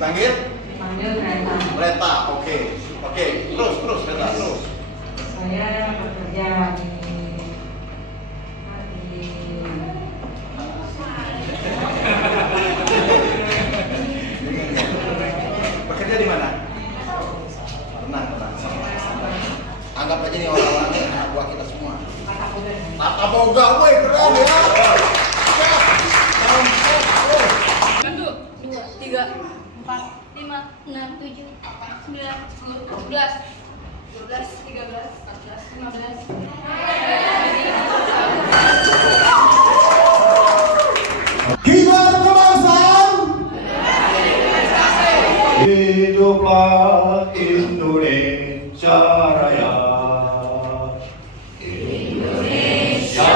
Dipanggil? Dipanggil Reta. Reta, oke. Oke, terus Reta, terus. Saya bekerja di Bekerja di mana? Tenang. Anggap aja nih orang-orangnya anak buah kita semua. Tata boga, woi keren ya. Satu, dua, tiga, empat, lima, enam, tujuh, sembilan, 10, 11, 12, 13, 14, 15. Kibar kebangsaan. Hiduplah Indonesia Raya. Indonesia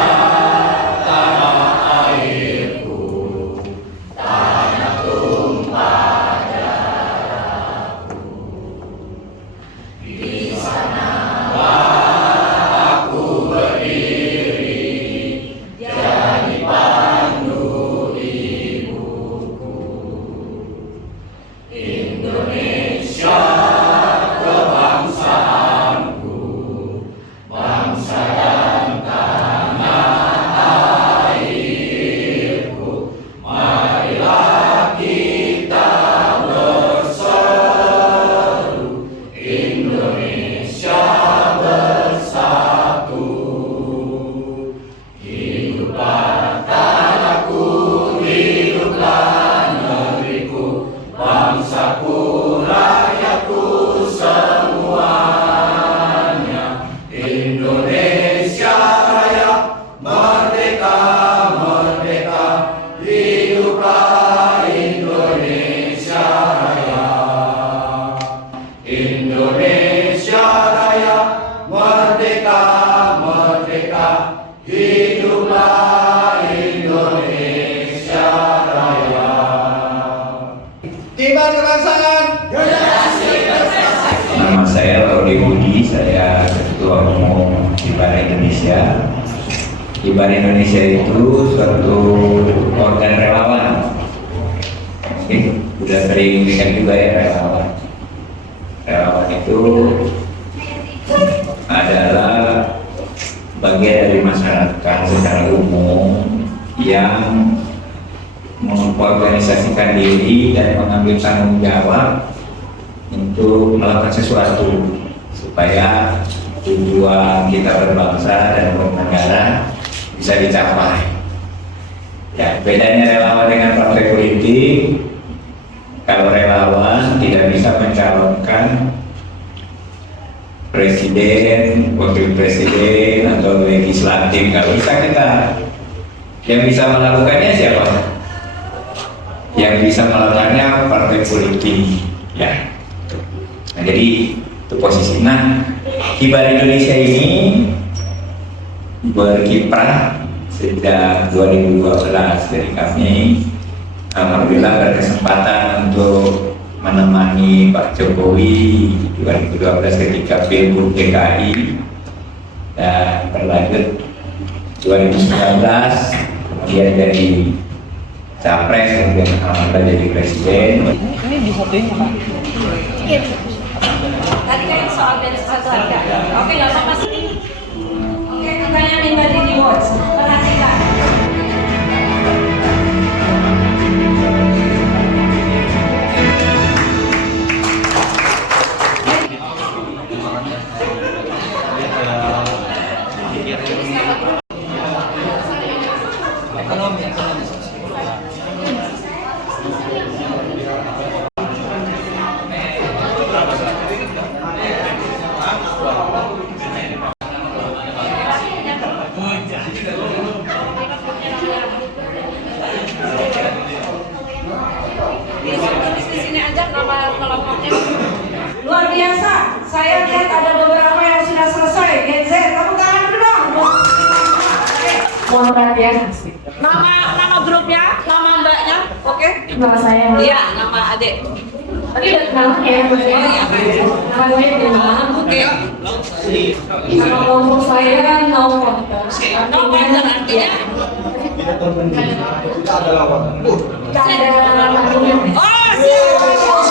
tanah airku, tanah tumpah darahku. Di sana aku berdiri, jadi pandu ibuku. Indonesia kebangsaanku, bangsa dan tanah airku. Marilah kita berseru, Indonesia bersatu. Hiduplah tanahku, hiduplah negeriku, bangsaku, rakyatku semuanya. Indonesia Raya, merdeka, merdeka. Hiduplah Indonesia Raya. Indonesia Raya, merdeka, merdeka. Hiduplah Indonesia Raya. Kibar kebangsaan. Nama saya Rodi Budi, saya Ketua Umum Kibar Indonesia. Kibar Indonesia itu suatu organ relawan. Sudah sering dengar juga ya relawan. Relawan itu adalah bagian dari masyarakat secara umum yang mengorganisasikan diri dan mengambil tanggung jawab untuk melakukan sesuatu supaya tujuan kita berbangsa dan bernegara bisa dicapai. Ya, bedanya relawan dengan partai politik, kalau relawan tidak bisa mencalonkan presiden, wakil presiden, atau legislatif, nggak bisa kita. Yang bisa melakukannya siapa? Yang bisa melakukannya partai politik, ya. Nah, jadi itu posisi. Nah, Kibar Indonesia ini berkiprah sejak 2012. Jadi kami alhamdulillah berkesempatan untuk menemani Pak Jokowi 2012 ketika Pilgub DKI, dan berlanjut 2019 kemudian jadi capres, kemudian alhamdulillah jadi presiden. Ini disatuin ya Pak? Iya. Tadi kan soal beda satu harga. Oke, nggak apa-apa sih. Oke, katanya minta di watch. Perhatikan. Di sini aja nama kelompoknya. Luar biasa. Saya lihat ada beberapa yang sudah selesai. Gen Z, kamu tangan dulu dong. Oke. Mohon perhatian. Nama grupnya, nama mbaknya, oke? Nama saya. Iya, nama adik. Tadi udah kenalan ya, Mas ya? Nama saya Dina. Oke. Nama kelompok saya No Counter. No counter artinya? Kita ada lawan. Tidak ada namanya. Oh, siap.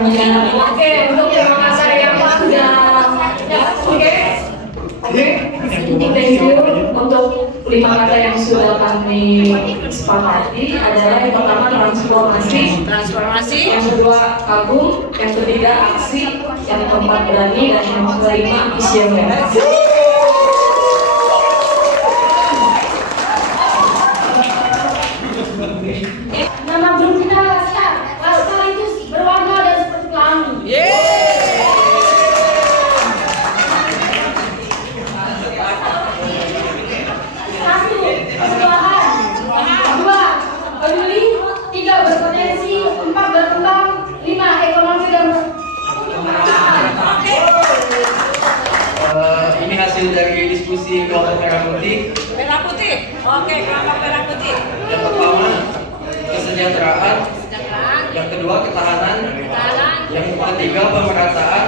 pertanyaan. Oke, untuk terima kasih yang panjang. Oke, thank you untuk 5 kata yang sudah kami sepakati adalah yang pertama transformasi, yang kedua kagum, yang ketiga aksi, yang keempat berani, dan yang kelima visioner. Nama grup kita Laskar. Laskar itu berwarna dan seperti pelangi. Satu, perubahan. Dua, peduli. Tiga, berpotensi. Empat, berkembang. Lima, ekonomi dan Ini hasil dari diskusi kelompok merah putih. merah putih. Oke, kelompok merah putih. Yang pertama kesejahteraan, yang kedua ketahanan, yang ketiga pemerataan,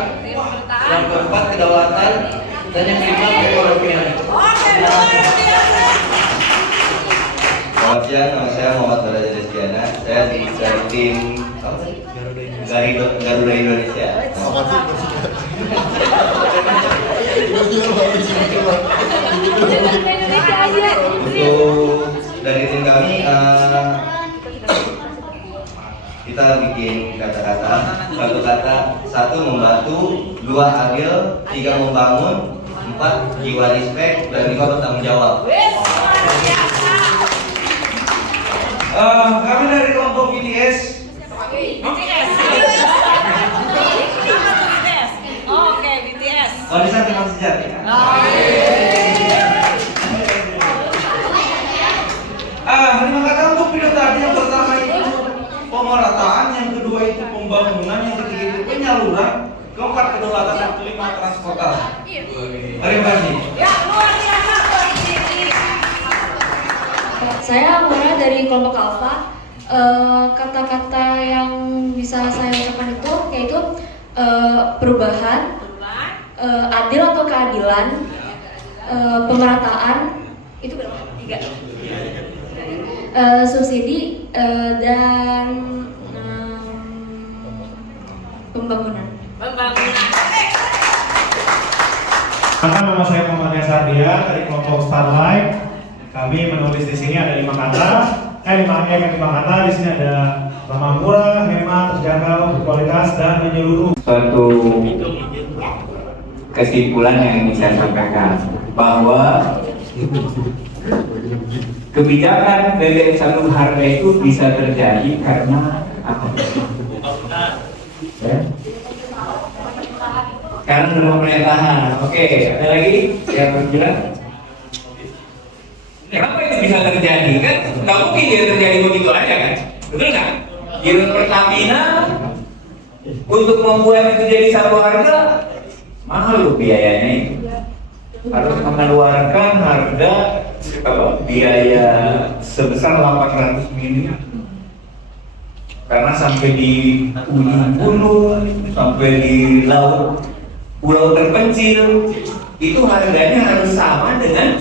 yang keempat kedaulatan, dan yang kelima perekonomian. Oke, luar biasa. Selamat siang, nama saya Muhammad Baraja Destiana. Saya dari tim Garuda Indonesia. Untuk dari tim kami, kita bikin kata-kata. Satu membantu, dua adil, tiga membangun, empat jiwa respect, dan lima bertanggung jawab. Kami dari kelompok BTS. Oke, BTS. Warisan Teman Sejati. Lima kata untuk video tadi. Yang pertama itu pemerataan, yang kedua itu pembangunan, yang ketiga itu penyaluran, keempat kedaulatan, dan kelima transportasi. Terima kasih. Ya, luar biasa buat ini. Saya Mona dari kelompok Alfa. Kata-kata yang bisa saya ucapkan itu yaitu perubahan, adil atau keadilan, pemerataan, itu berapa? 3. Subsidi dan pembangunan. Nama saya Muhammad Yasadia dari kelompok Starlight. Kami menulis di sini ada 5 kata. 5 kata. Di sini ada ramah murah, hemat, terjangkau, berkualitas, dan menyeluruh. Suatu kesimpulan yang ingin saya sampaikan bahwa kebijakan BBM satu harga itu bisa terjadi karena apa? Ya? Karena pemerintahan. Oke, ada lagi yang bilang? Kenapa itu bisa terjadi? Kan nggak mungkin dia terjadi begitu aja kan? Betul nggak? Unit Pertamina untuk membuat itu jadi satu harga mahal loh biayanya itu. Harus mengeluarkan harga biaya sebesar 800 miliar. Karena sampai di ujung gunung, sampai di laut, pulau terpencil, itu harganya harus sama dengan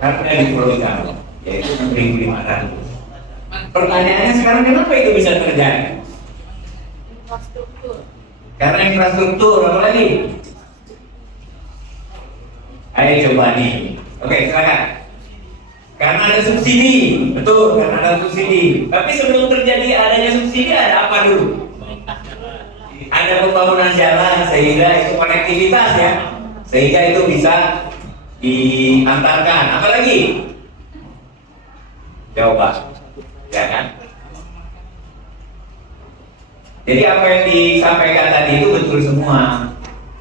harga di Pulau Jawa, yaitu 6.500. Pertanyaannya sekarang kenapa itu bisa terjadi? Karena infrastruktur, apa lagi? Ayo coba nih. Oke, silakan. Karena ada subsidi, betul, karena ada subsidi. Tapi sebelum terjadi adanya subsidi ada apa dulu? Ada pembangunan jalan sehingga itu konektivitas ya, sehingga itu bisa diantarkan. Apa lagi? Coba, ya kan? Jadi apa yang disampaikan tadi itu betul semua.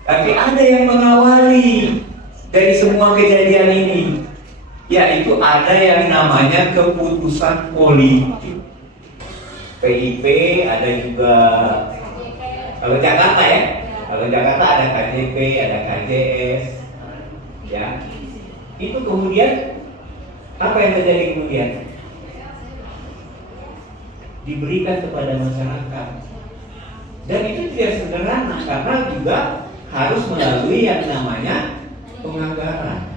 Tapi ada yang mengawali dari semua kejadian ini, yaitu ada yang namanya keputusan politik. PIP, ada juga kalau Jakarta ya, kalau Jakarta ada KJP, ada KJS, ya. Itu kemudian apa yang terjadi kemudian? Diberikan kepada masyarakat, dan itu tidak sederhana karena juga harus melalui yang namanya penganggaran.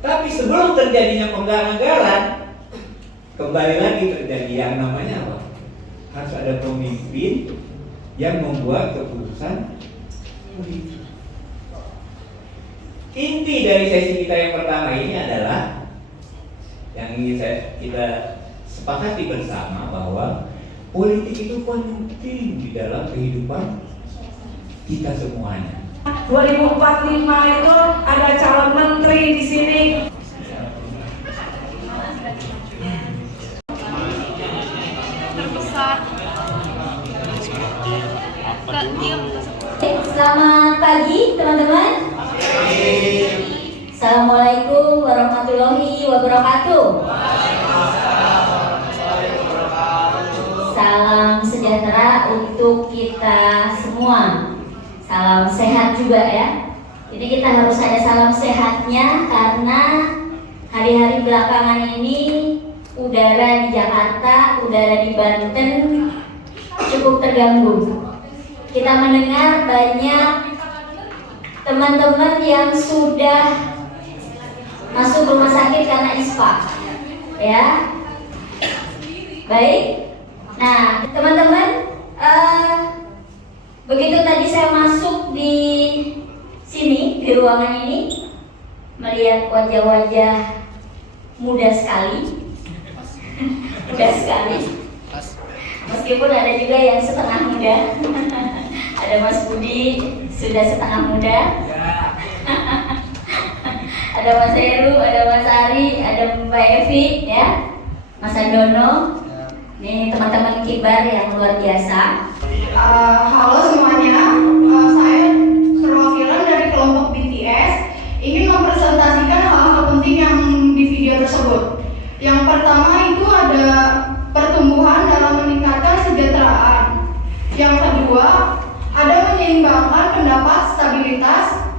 Tapi sebelum terjadinya penganggaran, kembali lagi terjadi yang namanya apa? harus ada pemimpin yang membuat keputusan politik. Inti dari sesi kita yang pertama ini adalah yang ingin kita sepakati bersama bahwa politik itu penting di dalam kehidupan kita semuanya. 2045 itu ada calon menteri di sini. Selamat pagi teman-teman. Assalamualaikum warahmatullahi wabarakatuh. Salam sejahtera untuk kita semua. Salam sehat juga ya. Jadi kita harus ada salam sehatnya karena hari-hari belakangan ini udara di Jakarta, udara di Banten cukup terganggu. Kita mendengar banyak teman-teman yang sudah masuk rumah sakit karena ISPA, ya. Baik. Nah, teman-teman, begitu tadi saya masuk di sini, di ruangan ini, melihat wajah-wajah muda sekali, muda sekali. Meskipun ada juga yang setengah muda. Ada Mas Budi sudah setengah muda. Ada Mas Heru, ada Mas Ari, ada Mbak Evi, ya, Mas Andono. Ini teman-teman kibar yang luar biasa. Halo semuanya, saya perwakilan dari kelompok BTS ingin mempresentasikan hal-hal penting yang di video tersebut. Yang pertama itu ada pertumbuhan dalam meningkatkan kesejahteraan. Yang kedua, ada menyeimbangkan pendapat stabilitas.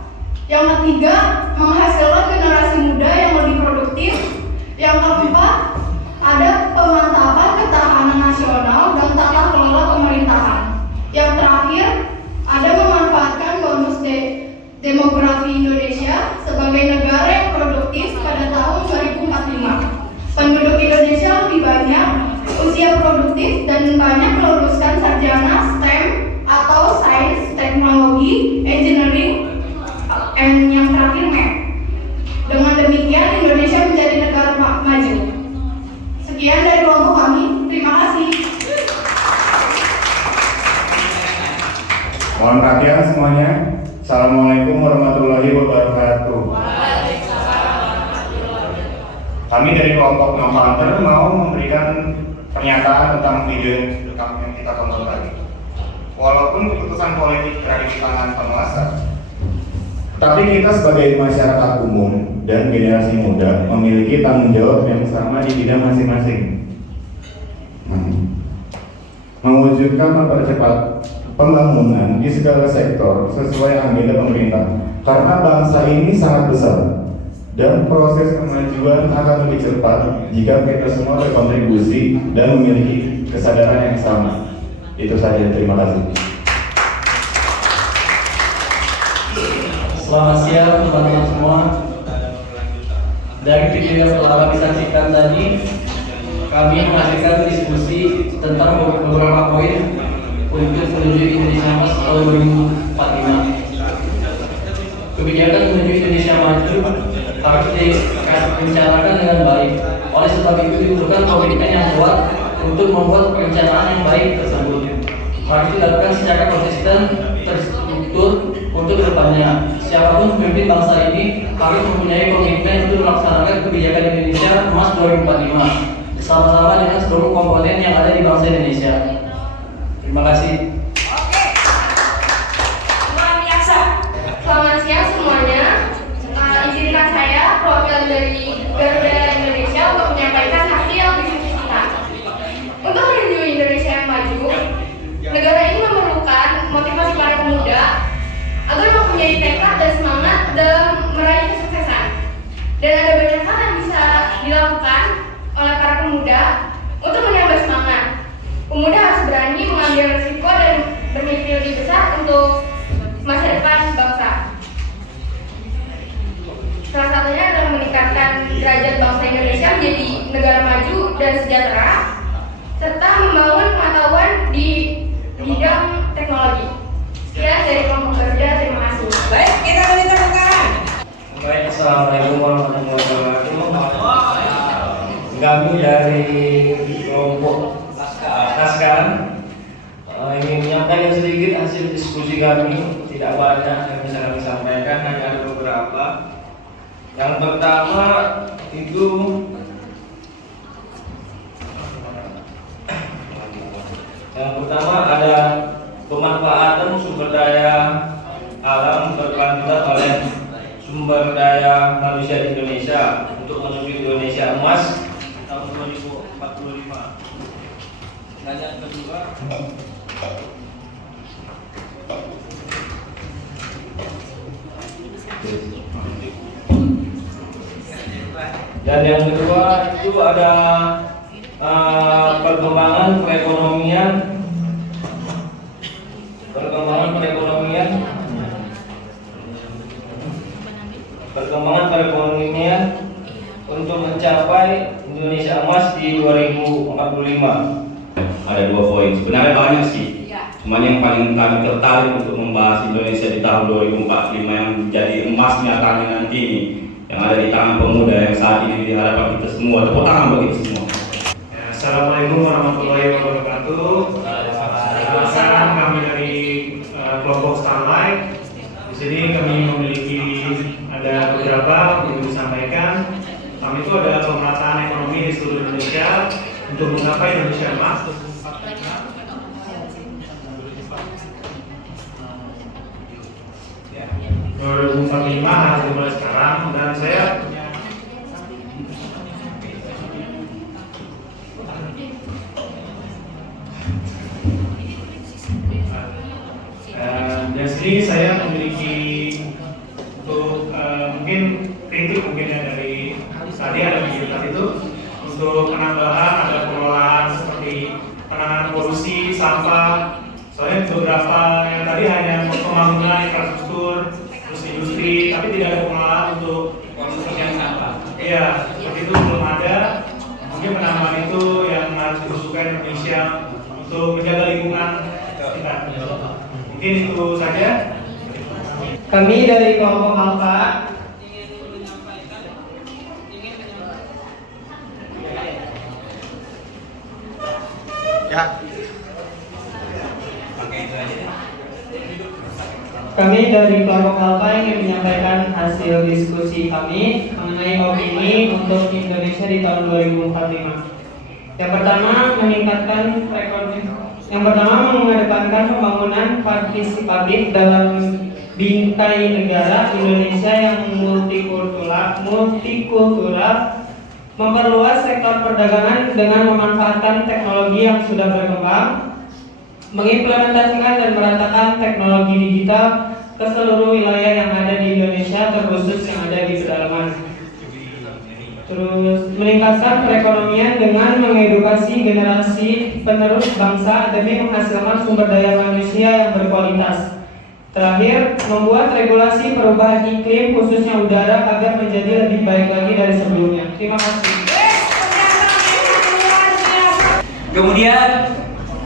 Yang ketiga, menghasilkan generasi muda yang lebih produktif. Yang keempat, ada pemantapan ketahanan nasional dan tata kelola pemerintahan. Yang terakhir, ada memanfaatkan bonus demografi Indonesia sebagai negara yang produktif pada tahun 2045. Penduduk Indonesia lebih banyak, usia produktif, dan banyak meluluskan sarjana STEM atau sains, teknologi, engineering, and yang terakhir math. Dengan demikian Indonesia menjadi negara maju. Sekian dari kelompok kami, terima kasih. Mohon perhatian semuanya. Assalamualaikum warahmatullahi wabarakatuh. Kami dari kelompok No-Counter mau memberikan pernyataan tentang video yang kita tonton tadi. Walaupun keputusan politik berada di tangan penguasa, tapi kita sebagai masyarakat umum dan generasi muda memiliki tanggung jawab yang sama di bidang masing-masing. Mewujudkan mempercepat pembangunan di segala sektor sesuai agenda pemerintah. Karena bangsa ini sangat besar dan proses kemajuan akan lebih cepat jika kita semua berkontribusi dan memiliki kesadaran yang sama. Itu saja, terima kasih. Selamat siang teman-teman semua. Dari video yang telah kami saksikan tadi, kami menghasilkan diskusi tentang beberapa poin untuk menuju Indonesia Emas tahun 2045. Kebijakan menuju Indonesia maju harus direncanakan dengan baik. Oleh sebab itu dibutuhkan komitmen yang kuat untuk membuat perencanaan yang baik tersebut. Harus dilakukan secara konsisten, terstruktur untuk kedepannya. Siapapun pemimpin bangsa ini harus mempunyai komitmen untuk melaksanakan kebijakan Indonesia Emas 2045 bersama-sama dengan seluruh komponen yang ada di bangsa Indonesia. Terima kasih. Luar biasa. Selamat siang semuanya. Izinkan saya perwakilan dari Garuda Indonesia untuk menyampaikan hasil diskusi kita. Untuk menuju Indonesia yang maju, negara ini memerlukan motivasi para pemuda agar mempunyai tekad dan semangat dalam meraih kesuksesan. Dan ada banyak hal yang bisa dilakukan oleh para pemuda untuk menambah semangat. Pemuda harus berani mengambil risiko dan bermimpi lebih besar untuk masa depan bangsa. Salah satunya adalah meningkatkan derajat bangsa Indonesia menjadi negara maju dan sejahtera. serta membangun pengetahuan di bidang teknologi. Sekian dari kelompok kerja, terima kasih. Baik, kita beri tepuk tangan. Baik, assalamualaikum warahmatullahi wabarakatuh. Kami dari kelompok Naskan ingin menyampaikan sedikit hasil diskusi kami. Tidak banyak yang bisa kami sampaikan, hanya ada beberapa. Yang pertama itu ada pemanfaatan sumber daya alam berkelanjutan oleh sumber daya manusia di Indonesia untuk menuju Indonesia emas tahun 2045. Dan yang kedua itu ada perkembangan perekonomian untuk mencapai Indonesia emas di 2045. Ada 2 poin, sebenarnya banyak sih. Cuman yang paling kami tertarik untuk membahas Indonesia di tahun 2045 yang menjadi emasnya kami nanti ini, yang ada di tangan pemuda yang saat ini di hadapan kita semua. Tepuk tangan bagi kita semua. Assalamualaikum warahmatullahi wabarakatuh. Sekarang kami dari kelompok Starlight. Di sini kami memiliki ada beberapa yang disampaikan. Kami itu adalah pemerataan ekonomi di seluruh Indonesia untuk menggapai Indonesia emas. Ya, 2045 harus dimulai sekarang, dan saya dan sini saya memiliki untuk mungkin kritik mungkin ya dari tadi ada video itu untuk penambahan ada pengelolaan seperti penanganan polusi, sampah. Soalnya beberapa yang tadi hanya pembangunan infrastruktur, terus industri, tapi tidak ada pengelolaan untuk penyelesaian sampah. Iya, seperti itu belum ada. Mungkin penambahan itu yang harus diusulkan Indonesia untuk menjaga lingkungan kita. Mungkin itu saja. Kami dari kelompok Alfa ingin menyampaikan hasil diskusi kami mengenai opini untuk Indonesia di tahun 2045. Yang pertama mengedepankan pembangunan partisipatif dalam bingkai negara Indonesia yang multikultural, memperluas sektor perdagangan dengan memanfaatkan teknologi yang sudah berkembang, mengimplementasikan dan meratakan teknologi digital ke seluruh wilayah yang ada di Indonesia, terkhusus yang ada di pedalaman. Terus meningkatkan perekonomian dengan mengedukasi generasi penerus bangsa demi menghasilkan sumber daya manusia yang berkualitas. Terakhir, membuat regulasi perubahan iklim khususnya udara agar menjadi lebih baik lagi dari sebelumnya. Terima kasih. Kemudian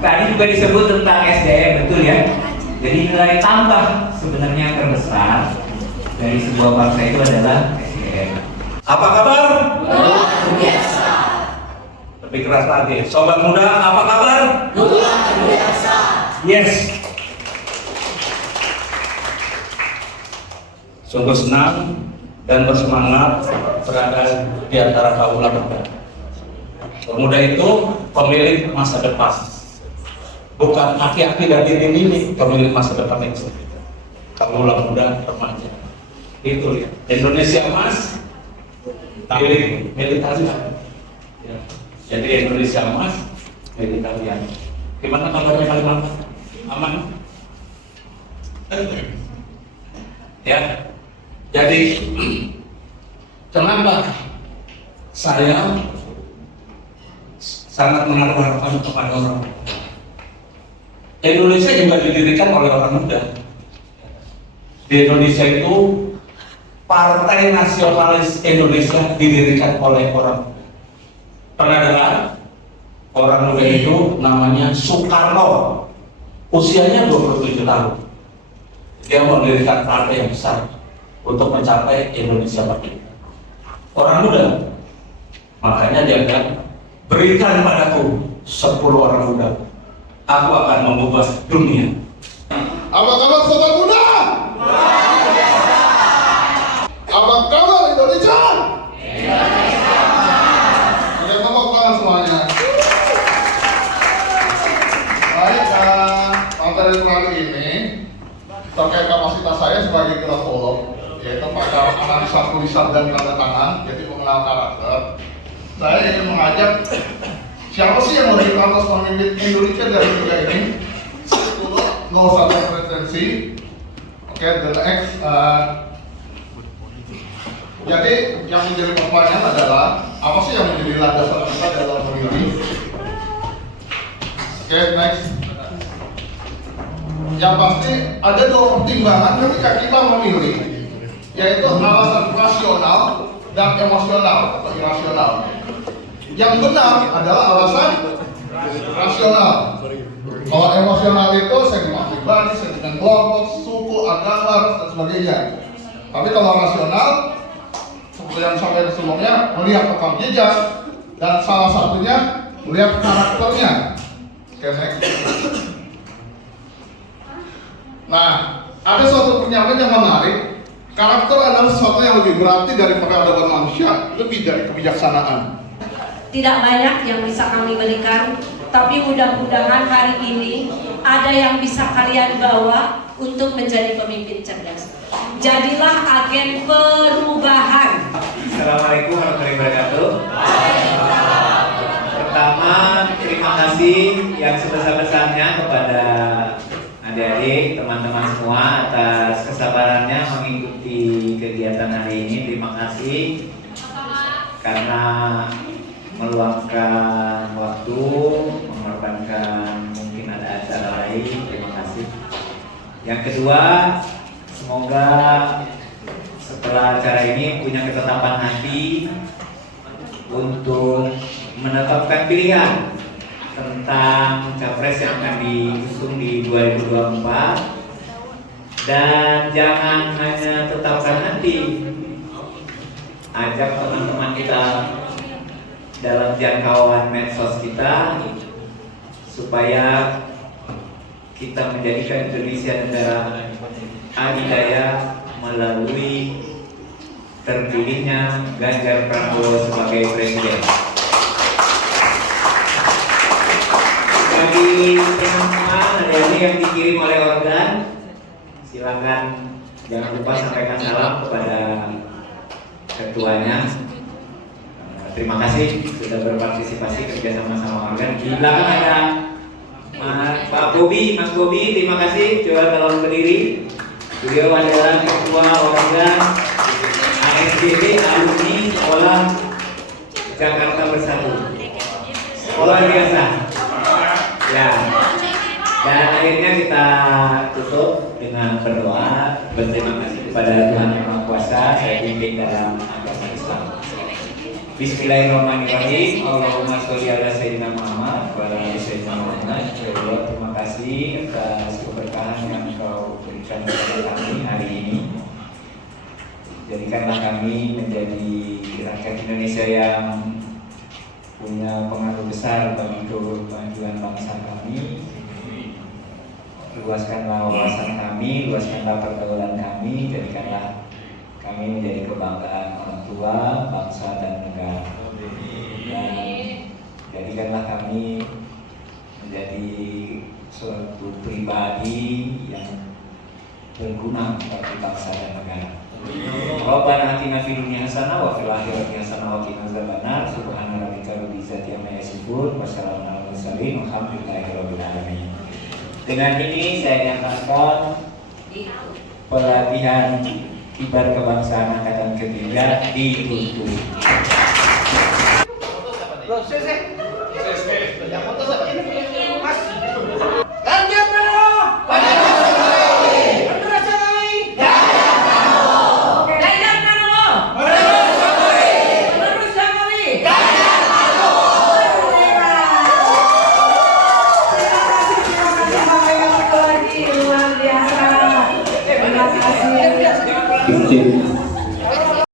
tadi juga disebut tentang SDM, betul ya? Jadi nilai tambah sebenarnya yang terbesar dari sebuah bangsa itu adalah SDM. Apa kabar? Luar biasa. Lebih keras lagi. Sobat muda, apa kabar? Luar biasa. Yes. Sungguh senang dan bersemangat berada di antara kaula muda. Pemuda itu pemilik masa depan. Bukan aki-aki dan diri pemilik masa depan itu. Kaula muda remaja. Itu ya. Indonesia emas milik kalian. Ya. Jadi Indonesia emas milik kalian. Gimana kabarnya Kalimantan? Aman? Ya. Jadi kenapa saya sangat mengharapkan kepada orang Indonesia juga didirikan oleh orang muda. Di Indonesia itu Partai Nasionalis Indonesia didirikan oleh orang muda. Pernah dengar? orang muda itu namanya Soekarno, usianya 27 tahun. Dia mendirikan partai yang besar untuk mencapai Indonesia merdeka. Orang muda, makanya dia bilang, berikan padaku 10 orang muda, aku akan mengubah dunia. Apa kabar sobat muda? Apa kabar Indonesia? Kita tepuk tangan semuanya. Baik, materi kali ini terkait kapasitas saya sebagai grafolog, yaitu pakar analisa tulisan dan tanda tangan, jadi mengenal karakter. Saya ingin mengajak siapa sih yang lebih pantas memimpin Indonesia dari tiga ini? 10, nggak usah berpretensi. Oke, the next. Jadi yang menjadi pertanyaan adalah apa sih yang menjadi landasan kita dalam memilih? Oke, next. Yang pasti ada dua pertimbangan ketika kita memilih, yaitu alasan rasional dan emosional atau irasional. Yang benar adalah alasan rasional. Kalau emosional itu sentimen pribadi, sentimen kelompok, suku, agama, ras, dan sebagainya. Tapi kalau rasional, seperti yang sampai sebelumnya, melihat rekam jejak dan salah satunya melihat karakternya. Oke, next. Nah, ada suatu pernyataan yang menarik. Karakter adalah sesuatu yang lebih berarti dari peradaban manusia, lebih dari kebijaksanaan. Tidak banyak yang bisa kami berikan, tapi mudah-mudahan hari ini ada yang bisa kalian bawa untuk menjadi pemimpin cerdas. Jadilah agen perubahan. Assalamualaikum warahmatullahi wabarakatuh. Pertama, terima kasih yang sebesar-besarnya kepada adik-adik, teman-teman semua atas kesabarannya mengikuti kegiatan hari ini. Terima kasih karena meluangkan waktu, mengorbankan mungkin ada acara lain. Terima kasih. Yang kedua, semoga setelah acara ini punya ketetapan hati untuk menetapkan pilihan tentang capres yang akan diusung di 2024, dan jangan hanya tetapkan hati, ajak teman-teman kita dalam jangkauan medsos kita supaya kita menjadikan Indonesia negara adidaya melalui terpilihnya Ganjar Pranowo sebagai presiden. Bagi teman-teman ada yang dikirim oleh organ, silakan jangan lupa sampaikan salam kepada ketuanya. Terima kasih sudah berpartisipasi kerjasama sama organ. Di belakang ada Pak Bobi, Mas Bobi, terima kasih coba tolong berdiri. Beliau adalah ketua organ ASDB alumni Sekolah Jakarta Bersatu. Luar biasa. Ya. Dan akhirnya kita tutup dengan berdoa berterima kasih kepada Tuhan Yang Maha Kuasa. Saya pimpin dalam agama Islam. Bismillahirrahmanirrahim. Allahumma sholli ala sayyidina Muhammad wa ala ali sayyidina Muhammad. Terima kasih atas keberkahan yang Engkau berikan kepada kami hari ini. Jadikanlah kami menjadi rakyat Indonesia yang punya pengaruh besar bagi kemajuan bangsa kami. Luaskanlah wawasan kami, luaskanlah pergaulan kami, jadikanlah kami menjadi kebanggaan orang tua, bangsa dan negara. Dan jadikanlah kami menjadi suatu pribadi yang berguna bagi bangsa dan negara. Rabbana atina fid dunya hasanah wa fil akhirati hasanah wa qina adzabannar. Subhana rabbika rabbil izzati amma yasifun wa salamun alal mursalin walhamdulillahi rabbil alamin. Dengan ini saya nyatakan pelatihan Kibar Kebangsaan Angkatan Ketiga ditutup. Ganjar Pranowo. Tim